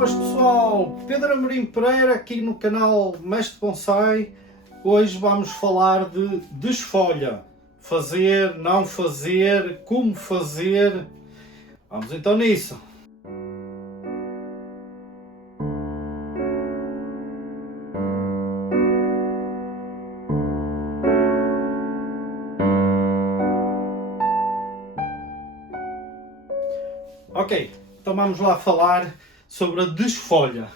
Boas pessoal, Pedro Amorim Pereira aqui no canal Mestre Bonsai. Hoje vamos falar de desfolha, fazer, não fazer, como fazer. Vamos então nisso. Ok, então vamos lá falar sobre a desfolha.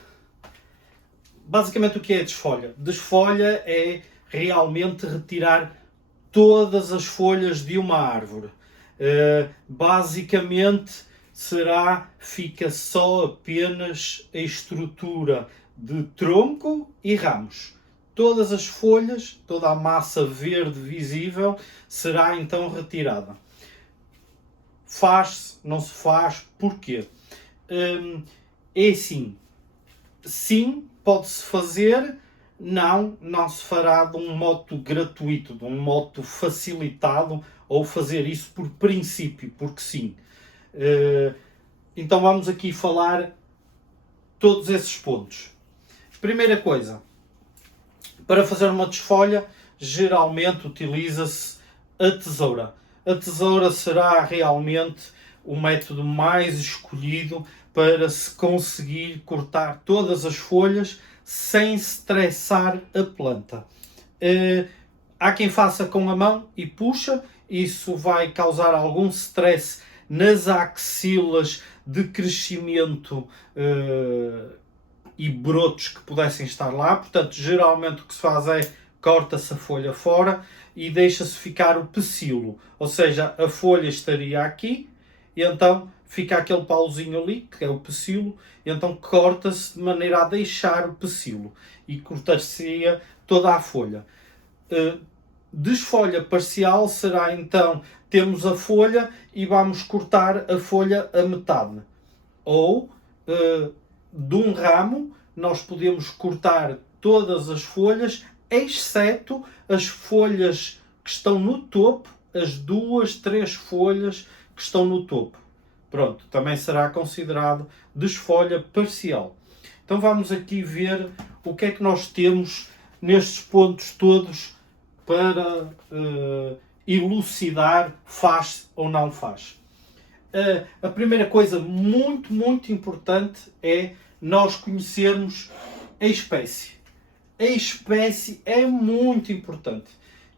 Basicamente o que é desfolha? Desfolha é realmente retirar todas as folhas de uma árvore. Basicamente fica só apenas a estrutura de tronco e ramos. Todas as folhas, toda a massa verde visível será então retirada. Faz-se, não se faz, porquê? É assim, sim, pode-se fazer, não se fará de um modo gratuito, de um modo facilitado, ou fazer isso por princípio, porque sim. Então vamos aqui falar todos esses pontos. Primeira coisa, para fazer uma desfolha, geralmente utiliza-se a tesoura. A tesoura será realmente o método mais escolhido para se conseguir cortar todas as folhas sem estressar a planta. Há quem faça com a mão e puxa, isso vai causar algum stress nas axilas de crescimento e brotos que pudessem estar lá. Portanto, geralmente o que se faz é corta-se a folha fora e deixa-se ficar o pecíolo, ou seja, a folha estaria aqui e então fica aquele pauzinho ali, que é o pecíolo, e então corta-se de maneira a deixar o pecíolo e cortar-se-ia toda a folha. Desfolha parcial será então, temos a folha e vamos cortar a folha a metade. Ou, de um ramo, nós podemos cortar todas as folhas, exceto as folhas que estão no topo, as 2, 3 folhas que estão no topo. Pronto, também será considerado desfolha parcial. Então vamos aqui ver o que é que nós temos nestes pontos todos para elucidar faz ou não faz. A primeira coisa muito importante é nós conhecermos a espécie. A espécie é muito importante.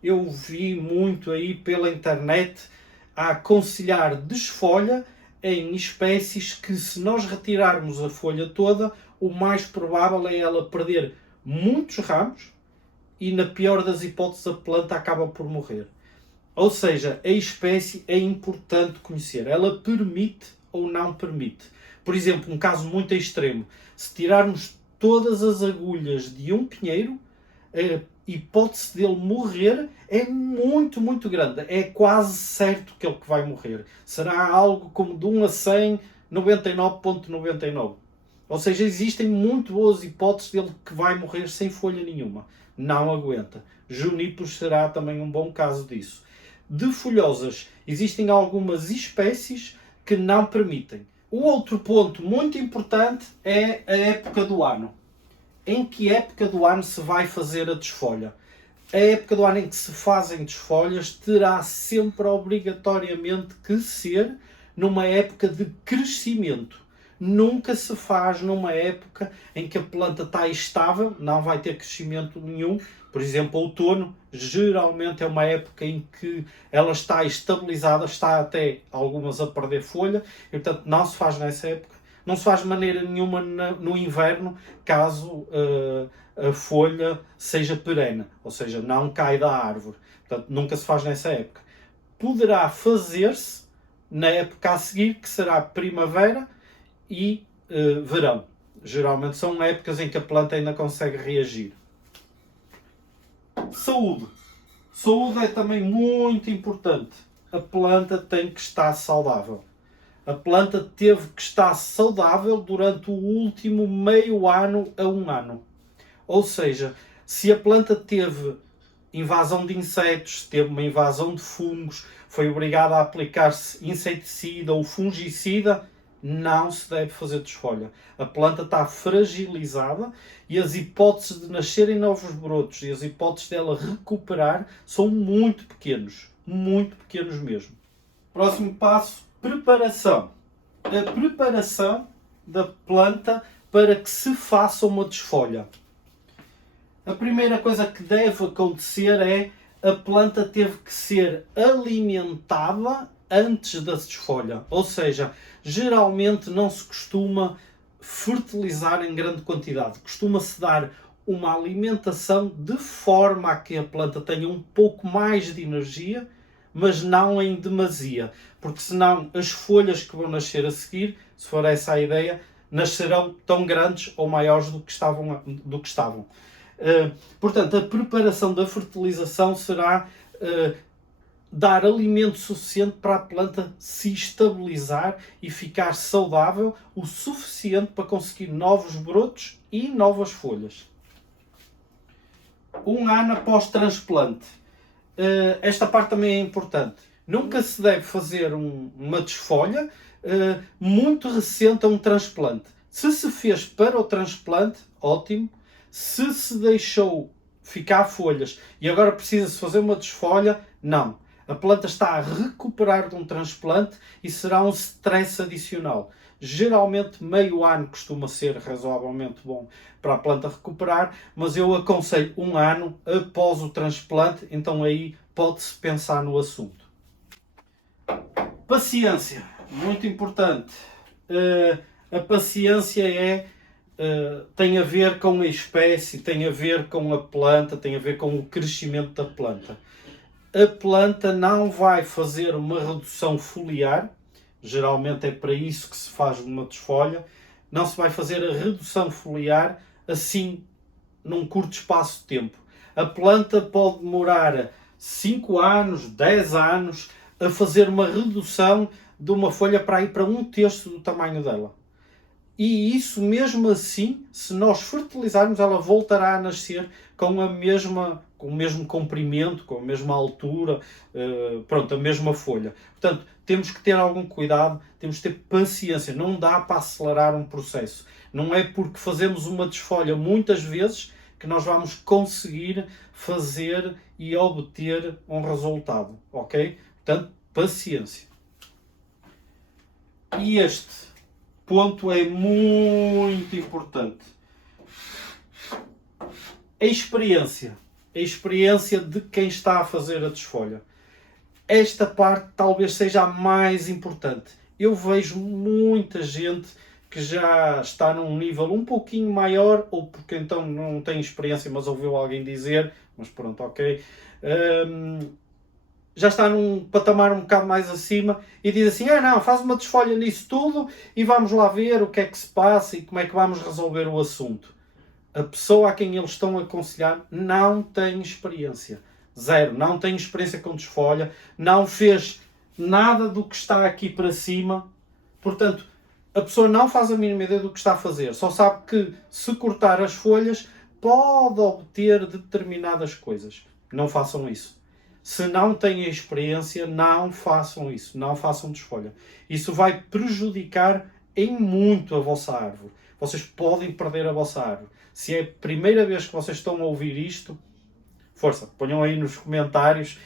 Eu vi muito aí pela internet a aconselhar desfolha em espécies que, se nós retirarmos a folha toda, o mais provável é ela perder muitos ramos e, na pior das hipóteses, a planta acaba por morrer. Ou seja, a espécie é importante conhecer. Ela permite ou não permite. Por exemplo, um caso muito extremo. Se tirarmos todas as agulhas de um pinheiro, a hipótese dele morrer é muito grande. É quase certo que ele vai morrer. Será algo como de 1 a 100, 99,99. Ou seja, existem muito boas hipóteses dele que vai morrer sem folha nenhuma. Não aguenta. Juníperos será também um bom caso disso. De folhosas, existem algumas espécies que não permitem. O outro ponto muito importante é a época do ano. Em que época do ano se vai fazer a desfolha? A época do ano em que se fazem desfolhas terá sempre obrigatoriamente que ser numa época de crescimento. Nunca se faz numa época em que a planta está estável, não vai ter crescimento nenhum. Por exemplo, outono geralmente é uma época em que ela está estabilizada, está até algumas a perder folha, e portanto não se faz nessa época. Não se faz de maneira nenhuma no inverno, caso a folha seja perene, ou seja, não cai da árvore. Portanto, nunca se faz nessa época. Poderá fazer-se na época a seguir, que será primavera e verão. Geralmente são épocas em que a planta ainda consegue reagir. Saúde. Saúde é também muito importante. A planta tem que estar saudável. A planta teve que estar saudável durante o último meio ano a 1 ano. Ou seja, se a planta teve invasão de insetos, teve uma invasão de fungos, foi obrigada a aplicar-se inseticida ou fungicida, não se deve fazer desfolha. A planta está fragilizada e as hipóteses de nascerem novos brotos e as hipóteses dela recuperar são muito pequenos mesmo. Próximo passo, preparação. A preparação da planta para que se faça uma desfolha. A primeira coisa que deve acontecer é a planta teve que ser alimentada antes da desfolha. Ou seja, geralmente não se costuma fertilizar em grande quantidade. Costuma-se dar uma alimentação de forma a que a planta tenha um pouco mais de energia, mas não em demasia. Porque senão as folhas que vão nascer a seguir, se for essa a ideia, nascerão tão grandes ou maiores do que estavam. Portanto, a preparação da fertilização será dar alimento suficiente para a planta se estabilizar e ficar saudável o suficiente para conseguir novos brotos e novas folhas. 1 ano após transplante. Esta parte também é importante. Nunca se deve fazer uma desfolha muito recente a um transplante. Se se fez para o transplante, ótimo. Se se deixou ficar folhas e agora precisa-se fazer uma desfolha, não. A planta está a recuperar de um transplante e será um stress adicional. Geralmente meio ano costuma ser razoavelmente bom para a planta recuperar, mas eu aconselho 1 ano após o transplante, então aí pode-se pensar no assunto. Paciência, muito importante. A paciência tem a ver com a espécie, tem a ver com a planta, tem a ver com o crescimento da planta. A planta não vai fazer uma redução foliar, geralmente é para isso que se faz uma desfolha, não se vai fazer a redução foliar assim num curto espaço de tempo. A planta pode demorar 5 anos, 10 anos a fazer uma redução de uma folha para ir para 1/3 do tamanho dela. E isso mesmo assim, se nós fertilizarmos, ela voltará a nascer com o mesmo comprimento, com a mesma altura, a mesma folha. Portanto, temos que ter algum cuidado, temos que ter paciência, não dá para acelerar um processo. Não é porque fazemos uma desfolha muitas vezes que nós vamos conseguir fazer e obter um resultado, ok? Portanto, paciência. E este ponto é muito importante. A experiência de quem está a fazer a desfolha. Esta parte talvez seja a mais importante. Eu vejo muita gente que já está num nível um pouquinho maior, ou porque então não tem experiência, mas ouviu alguém dizer, mas pronto, ok. Já está num patamar um bocado mais acima e diz assim, não, faz uma desfolha nisso tudo e vamos lá ver o que é que se passa e como é que vamos resolver o assunto. A pessoa a quem eles estão a aconselhar não tem experiência. Zero. Não tem experiência com desfolha, não fez nada do que está aqui para cima. Portanto, a pessoa não faz a mínima ideia do que está a fazer. Só sabe que se cortar as folhas pode obter determinadas coisas. Não façam isso. Se não têm experiência, não façam isso. Não façam desfolha. Isso vai prejudicar em muito a vossa árvore. Vocês podem perder a vossa árvore. Se é a primeira vez que vocês estão a ouvir isto, força, ponham aí nos comentários.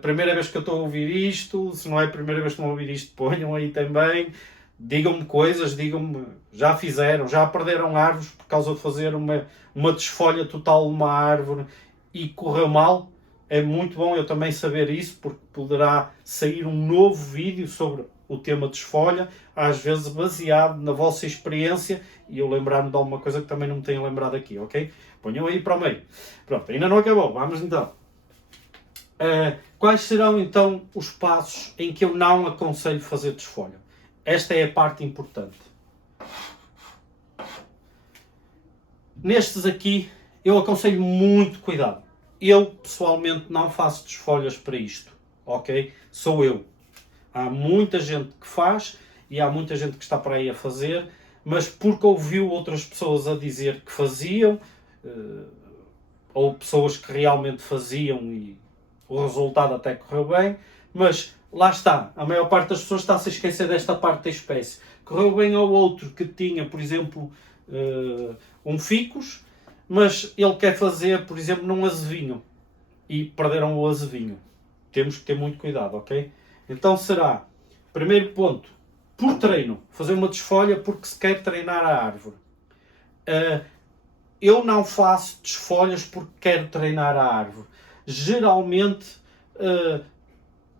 Primeira vez que eu estou a ouvir isto, se não é a primeira vez que estão a ouvir isto, ponham aí também. Digam-me coisas, digam-me, já fizeram, já perderam árvores por causa de fazer uma desfolha total de uma árvore e correu mal. É muito bom eu também saber isso, porque poderá sair um novo vídeo sobre o tema desfolha, às vezes baseado na vossa experiência, e eu lembrar-me de alguma coisa que também não me tenho lembrado aqui, ok? Ponham aí para o meio. Pronto, ainda não acabou, vamos então. Quais serão então os passos em que eu não aconselho fazer desfolha? Esta é a parte importante. Nestes aqui, eu aconselho muito cuidado. Eu, pessoalmente, não faço desfolhas para isto, ok? Sou eu. Há muita gente que faz e há muita gente que está para aí a fazer, mas porque ouviu outras pessoas a dizer que faziam, ou pessoas que realmente faziam e o resultado até correu bem, Mas lá está, a maior parte das pessoas está-se a esquecer desta parte da espécie. Correu bem ao outro que tinha, por exemplo, um ficus, mas ele quer fazer, por exemplo, num azevinho e perderam o azevinho. Temos que ter muito cuidado, ok? Então será, primeiro ponto, por treino, fazer uma desfolha porque se quer treinar a árvore. Eu não faço desfolhas porque quero treinar a árvore. Geralmente,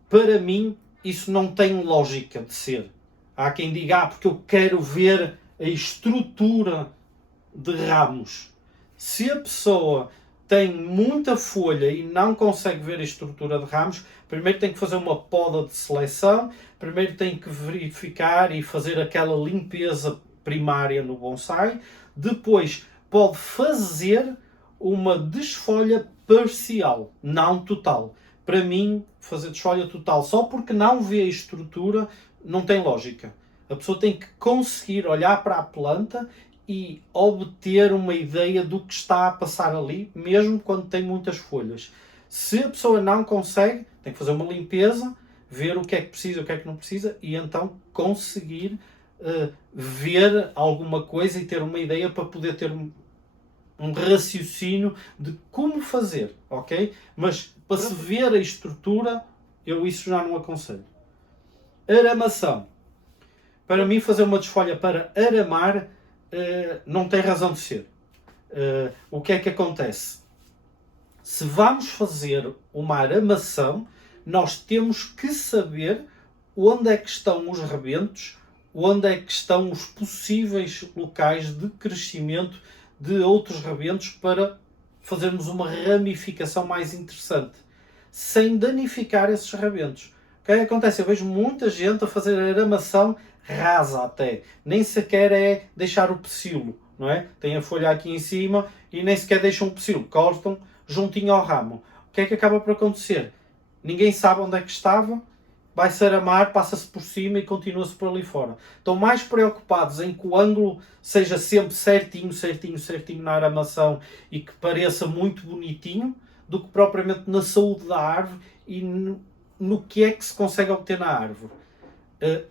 para mim, isso não tem lógica de ser. Há quem diga, porque eu quero ver a estrutura de ramos. Se a pessoa tem muita folha e não consegue ver a estrutura de ramos, primeiro tem que fazer uma poda de seleção, primeiro tem que verificar e fazer aquela limpeza primária no bonsai, depois pode fazer uma desfolha parcial, não total. Para mim, fazer desfolha total só porque não vê a estrutura não tem lógica. A pessoa tem que conseguir olhar para a planta e obter uma ideia do que está a passar ali, mesmo quando tem muitas folhas. Se a pessoa não consegue, tem que fazer uma limpeza, ver o que é que precisa, o que é que não precisa, e então conseguir ver alguma coisa e ter uma ideia para poder ter um raciocínio de como fazer, ok? Mas para se ver a estrutura, eu isso já não aconselho. Aramação. Para mim, fazer uma desfolha para aramar não tem razão de ser. O que é que acontece? Se vamos fazer uma aramação, nós temos que saber onde é que estão os rebentos, onde é que estão os possíveis locais de crescimento de outros rebentos para fazermos uma ramificação mais interessante, sem danificar esses rebentos. O que é que acontece? Eu vejo muita gente a fazer aramação rasa até, nem sequer é deixar o pecíolo, não é? Tem a folha aqui em cima e nem sequer deixam o pecíolo, cortam juntinho ao ramo. O que é que acaba por acontecer? Ninguém sabe onde é que estava, vai-se aramar, passa-se por cima e continua-se por ali fora. Estão mais preocupados em que o ângulo seja sempre certinho, certinho, certinho na aramação e que pareça muito bonitinho, do que propriamente na saúde da árvore e no que é que se consegue obter na árvore.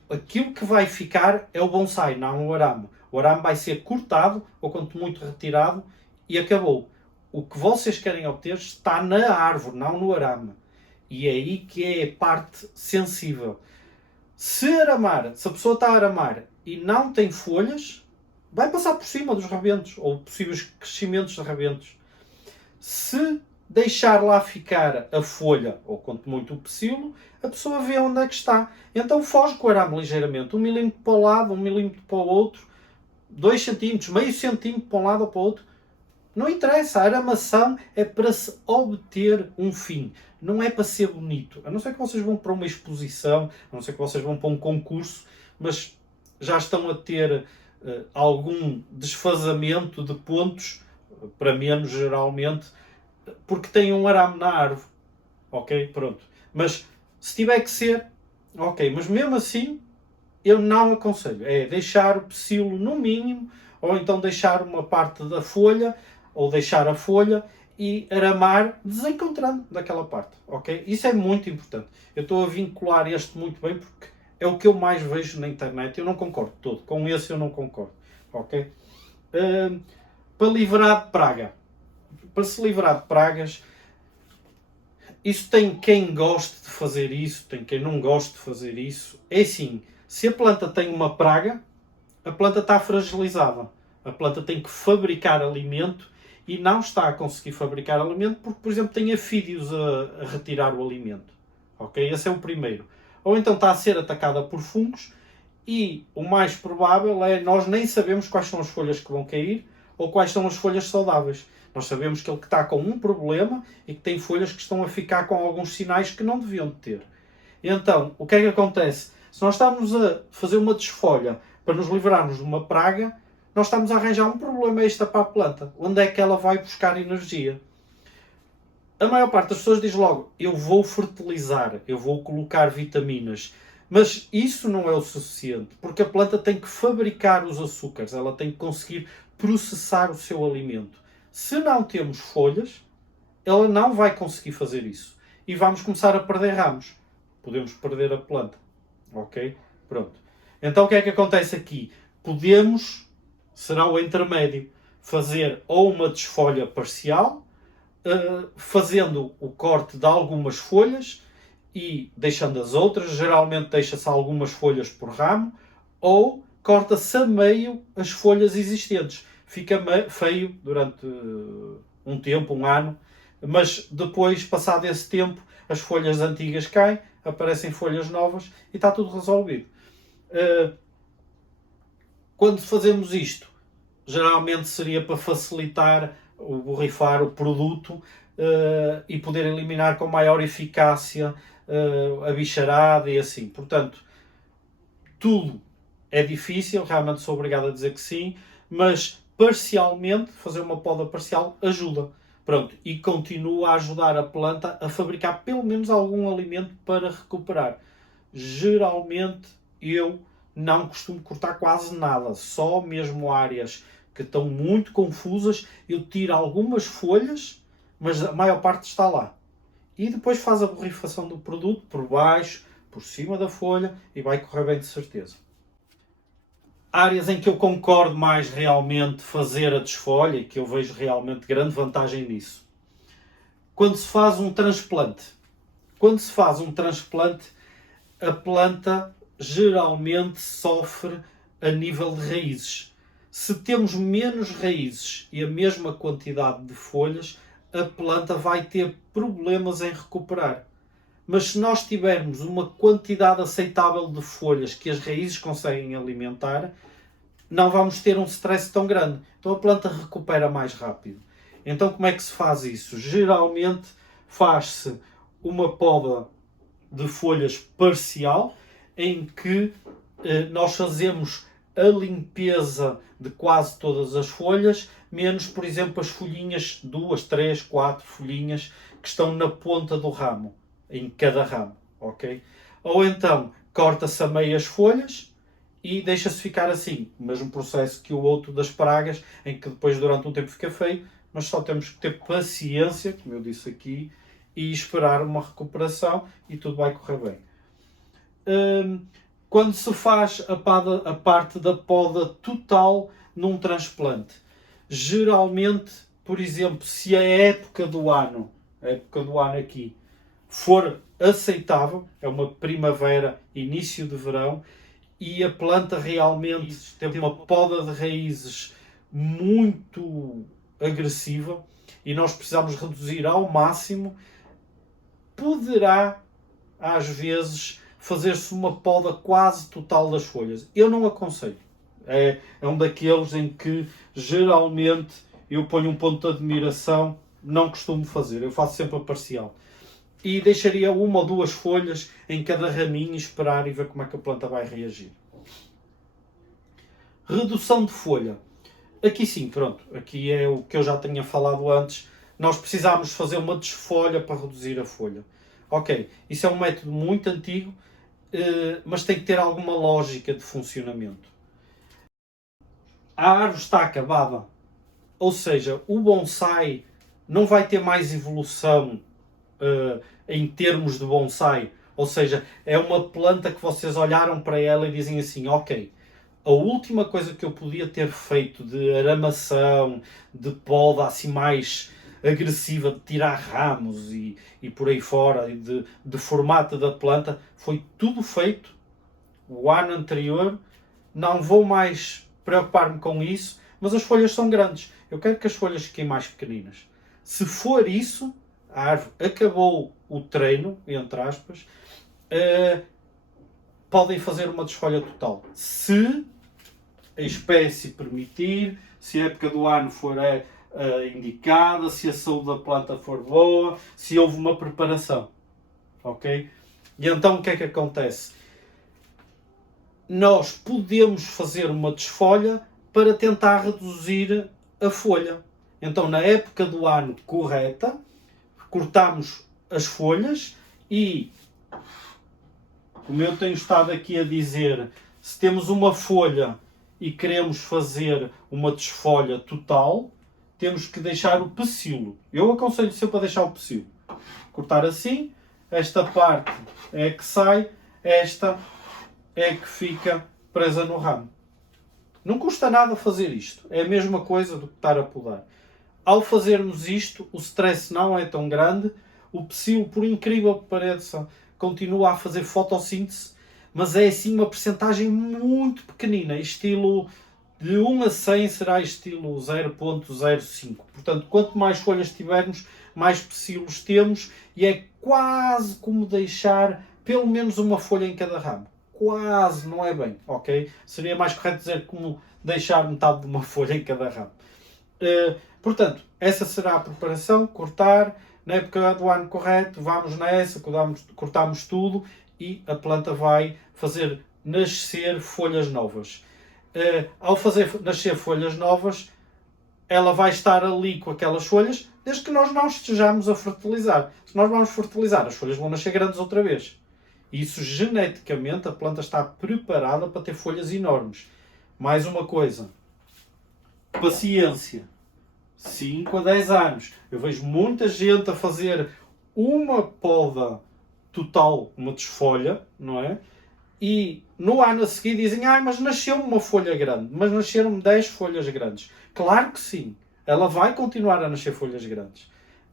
Aquilo que vai ficar é o bonsai, não o arame. O arame vai ser cortado, ou quanto muito retirado, e acabou. O que vocês querem obter está na árvore, não no arame. E é aí que é a parte sensível. Se a pessoa está a aramar e não tem folhas, vai passar por cima dos rebentos, ou possíveis crescimentos de rebentos. Se deixar lá ficar a folha, ou quanto muito o pecíolo, a pessoa vê onde é que está. Então foge com o arame ligeiramente, 1 milímetro para o lado, 1 milímetro para o outro, 2 centímetros, meio centímetro para um lado ou para o outro. Não interessa, a aramação é para se obter um fim, não é para ser bonito. A não ser que vocês vão para uma exposição, a não ser que vocês vão para um concurso, mas já estão a ter algum desfazamento de pontos, para menos geralmente, porque têm um arame na árvore. Ok? Pronto. Mas se tiver que ser, ok. Mas mesmo assim, eu não aconselho. É deixar o pecíolo no mínimo, ou então deixar uma parte da folha, ou deixar a folha e aramar desencontrando daquela parte. Ok? Isso é muito importante. Eu estou a vincular este muito bem porque é o que eu mais vejo na internet. Eu não concordo todo. Com esse eu não concordo. Ok? Para livrar de praga. Para se livrar de pragas, isso tem quem goste de fazer isso, tem quem não goste de fazer isso. É assim, se a planta tem uma praga, a planta está fragilizada. A planta tem que fabricar alimento e não está a conseguir fabricar alimento porque, por exemplo, tem afídeos a retirar o alimento. Ok? Esse é o primeiro. Ou então está a ser atacada por fungos e o mais provável é nós nem sabemos quais são as folhas que vão cair ou quais são as folhas saudáveis. Nós sabemos que ele está com um problema e que tem folhas que estão a ficar com alguns sinais que não deviam ter. Então, o que é que acontece? Se nós estamos a fazer uma desfolha para nos livrarmos de uma praga, nós estamos a arranjar um problema extra para a planta. Onde é que ela vai buscar energia? A maior parte das pessoas diz logo, eu vou fertilizar, eu vou colocar vitaminas. Mas isso não é o suficiente, porque a planta tem que fabricar os açúcares, ela tem que conseguir processar o seu alimento. Se não temos folhas, ela não vai conseguir fazer isso. E vamos começar a perder ramos. podemos perder a planta. Ok? Pronto. Então o que é que acontece aqui? Podemos, será o intermédio, fazer ou uma desfolha parcial, fazendo o corte de algumas folhas e deixando as outras, geralmente deixa-se algumas folhas por ramo, ou corta-se a meio as folhas existentes. Fica feio durante um tempo, um ano, mas depois, passado esse tempo, as folhas antigas caem, aparecem folhas novas e está tudo resolvido. Quando fazemos isto, geralmente seria para facilitar o borrifar o produto e poder eliminar com maior eficácia a bicharada e assim. Portanto, tudo é difícil, realmente sou obrigado a dizer que sim, mas parcialmente, fazer uma poda parcial ajuda. Pronto, e continua a ajudar a planta a fabricar pelo menos algum alimento para recuperar. Geralmente eu não costumo cortar quase nada, só mesmo áreas que estão muito confusas, eu tiro algumas folhas, mas a maior parte está lá. E depois faz a borrifação do produto por baixo, por cima da folha e vai correr bem de certeza. Áreas em que eu concordo mais realmente fazer a desfolha e que eu vejo realmente grande vantagem nisso. Quando se faz um transplante. Quando se faz um transplante, a planta geralmente sofre a nível de raízes. Se temos menos raízes e a mesma quantidade de folhas, a planta vai ter problemas em recuperar. Mas se nós tivermos uma quantidade aceitável de folhas que as raízes conseguem alimentar, não vamos ter um stress tão grande. Então a planta recupera mais rápido. Então como é que se faz isso? Geralmente faz-se uma poda de folhas parcial, em que nós fazemos a limpeza de quase todas as folhas, menos, por exemplo, as folhinhas, 2, 3, 4 folhinhas que estão na ponta do ramo, em cada ramo, ok? Ou então corta-se a meio as folhas e deixa-se ficar assim, o mesmo processo que o outro das pragas, em que depois durante um tempo fica feio, mas só temos que ter paciência, como eu disse aqui, e esperar uma recuperação e tudo vai correr bem. Quando se faz a parte da poda total num transplante, geralmente, por exemplo, se a época do ano aqui, for aceitável, é uma primavera, início de verão, e a planta realmente teve uma poda de raízes muito agressiva e nós precisamos reduzir ao máximo, poderá, às vezes, fazer-se uma poda quase total das folhas. Eu não aconselho. É um daqueles em que, geralmente, eu ponho um ponto de admiração, não costumo fazer. Eu faço sempre a parcial. E deixaria uma ou duas folhas em cada raminho e esperar e ver como é que a planta vai reagir. Redução de folha. Aqui sim, pronto. Aqui é o que eu já tinha falado antes. Nós precisamos fazer uma desfolha para reduzir a folha. Ok, isso é um método muito antigo, mas tem que ter alguma lógica de funcionamento. A árvore está acabada, ou seja, o bonsai não vai ter mais evolução em termos de bonsai. Ou seja, é uma planta que vocês olharam para ela e dizem assim, ok, a última coisa que eu podia ter feito de aramação, de poda assim mais agressiva, de tirar ramos e por aí fora, e de formato da planta, foi tudo feito o ano anterior. Não vou mais preocupar-me com isso, mas as folhas são grandes. Eu quero que as folhas fiquem mais pequeninas. Se for isso, a árvore acabou o treino, entre aspas, podem fazer uma desfolha total. Se a espécie permitir, se a época do ano for indicada, se a saúde da planta for boa, se houve uma preparação. Ok? E então o que é que acontece? Nós podemos fazer uma desfolha para tentar reduzir a folha. Então, na época do ano correta, cortamos as folhas e, como eu tenho estado aqui a dizer, se temos uma folha e queremos fazer uma desfolha total, temos que deixar o pecíolo. Eu aconselho sempre a deixar o pecíolo. Cortar assim, esta parte é que sai, esta é que fica presa no ramo. Não custa nada fazer isto, é a mesma coisa do que estar a podar. Ao fazermos isto, o stress não é tão grande, o pecíolo, por incrível que pareça, continua a fazer fotossíntese, mas é assim uma percentagem muito pequenina, estilo de 1 a 100 será estilo 0.05. Portanto, quanto mais folhas tivermos, mais pecíolos temos, e é quase como deixar pelo menos uma folha em cada ramo. Quase, não é bem, ok? Seria mais correto dizer como deixar metade de uma folha em cada ramo. Portanto, essa será a preparação, cortar, na época do ano correto, vamos nessa, cortamos tudo e a planta vai fazer nascer folhas novas. Ao fazer nascer folhas novas, ela vai estar ali com aquelas folhas, desde que nós não estejamos a fertilizar. Se nós vamos fertilizar, as folhas vão nascer grandes outra vez. Isso geneticamente a planta está preparada para ter folhas enormes. Mais uma coisa, paciência. 5 a 10 anos. Eu vejo muita gente a fazer uma poda total, uma desfolha, não é? E no ano a seguir dizem, mas nasceu-me uma folha grande, mas nasceram-me 10 folhas grandes. Claro que sim, ela vai continuar a nascer folhas grandes.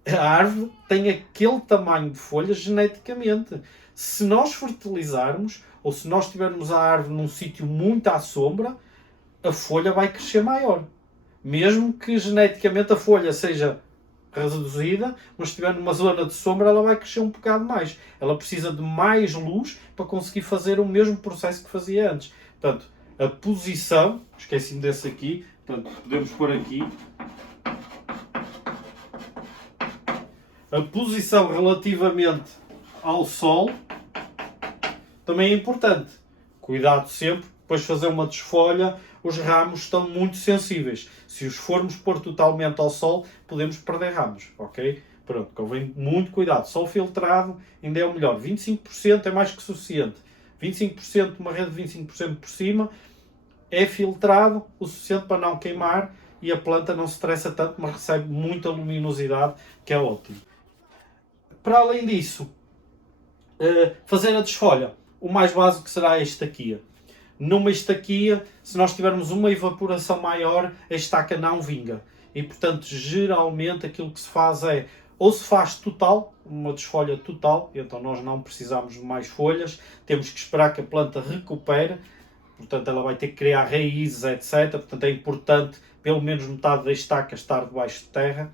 A árvore tem aquele tamanho de folhas geneticamente. Se nós fertilizarmos, ou se nós tivermos a árvore num sítio muito à sombra, a folha vai crescer maior. Mesmo que geneticamente a folha seja reduzida, mas se estiver numa zona de sombra, ela vai crescer um bocado mais. Ela precisa de mais luz para conseguir fazer o mesmo processo que fazia antes. Portanto, a posição, esqueci-me desse aqui, portanto, podemos pôr aqui. A posição relativamente ao sol também é importante. Cuidado sempre, depois de fazer uma desfolha, os ramos estão muito sensíveis. Se os formos pôr totalmente ao sol, podemos perder ramos, ok? Pronto, convém muito cuidado. Sol filtrado ainda é o melhor. 25% é mais que suficiente. 25%, uma rede de 25% por cima, é filtrado o suficiente para não queimar e a planta não se estressa tanto, mas recebe muita luminosidade, que é ótimo. Para além disso, fazer a desfolha. O mais básico será a estaquia. Numa estaquia, se nós tivermos uma evaporação maior, a estaca não vinga. E, portanto, geralmente aquilo que se faz é, ou se faz total, uma desfolha total, então nós não precisamos de mais folhas, temos que esperar que a planta recupere, portanto ela vai ter que criar raízes, etc. Portanto é importante pelo menos metade da estaca estar debaixo de terra.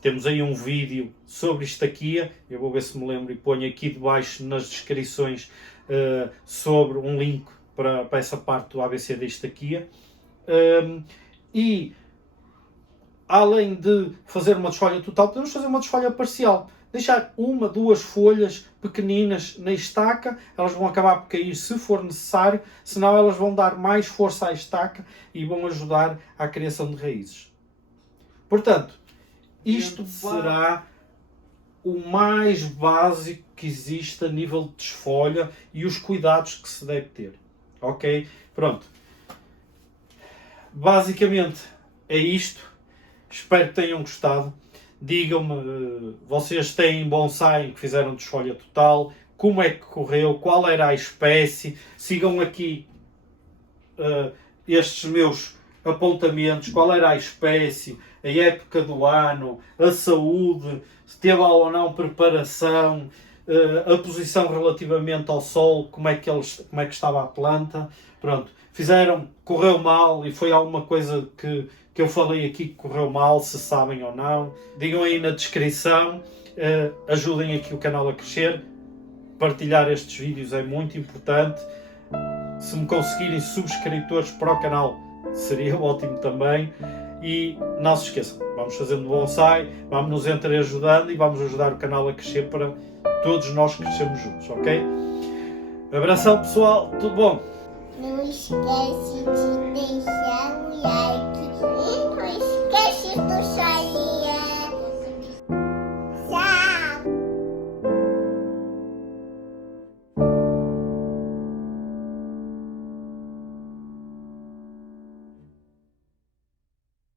Temos aí um vídeo sobre estaquia, eu vou ver se me lembro e ponho aqui debaixo nas descrições sobre um link para essa parte do ABC da estaquia. E além de fazer uma desfolha total, podemos fazer uma desfolha parcial. Deixar 1, 2 folhas pequeninas na estaca, elas vão acabar por cair se for necessário, senão elas vão dar mais força à estaca e vão ajudar à criação de raízes. Portanto, isto será o mais básico que existe a nível de desfolha e os cuidados que se deve ter. Ok? Pronto. Basicamente é isto. Espero que tenham gostado. Digam-me, vocês têm bonsai que fizeram desfolha total, como é que correu, qual era a espécie, sigam aqui estes meus apontamentos, qual era a espécie, a época do ano, a saúde, se teve ou não preparação, a posição relativamente ao sol, como é que estava a planta. Pronto, fizeram, correu mal e foi alguma coisa que eu falei aqui que correu mal, se sabem ou não. Digam aí na descrição, ajudem aqui o canal a crescer. Partilhar estes vídeos é muito importante. Se me conseguirem subscritores para o canal, seria ótimo também. E não se esqueçam, vamos fazendo bonsai, vamos nos entreajudando e vamos ajudar o canal a crescer para todos nós crescermos juntos, ok? Abração pessoal, tudo bom? Não esquece de deixar o like.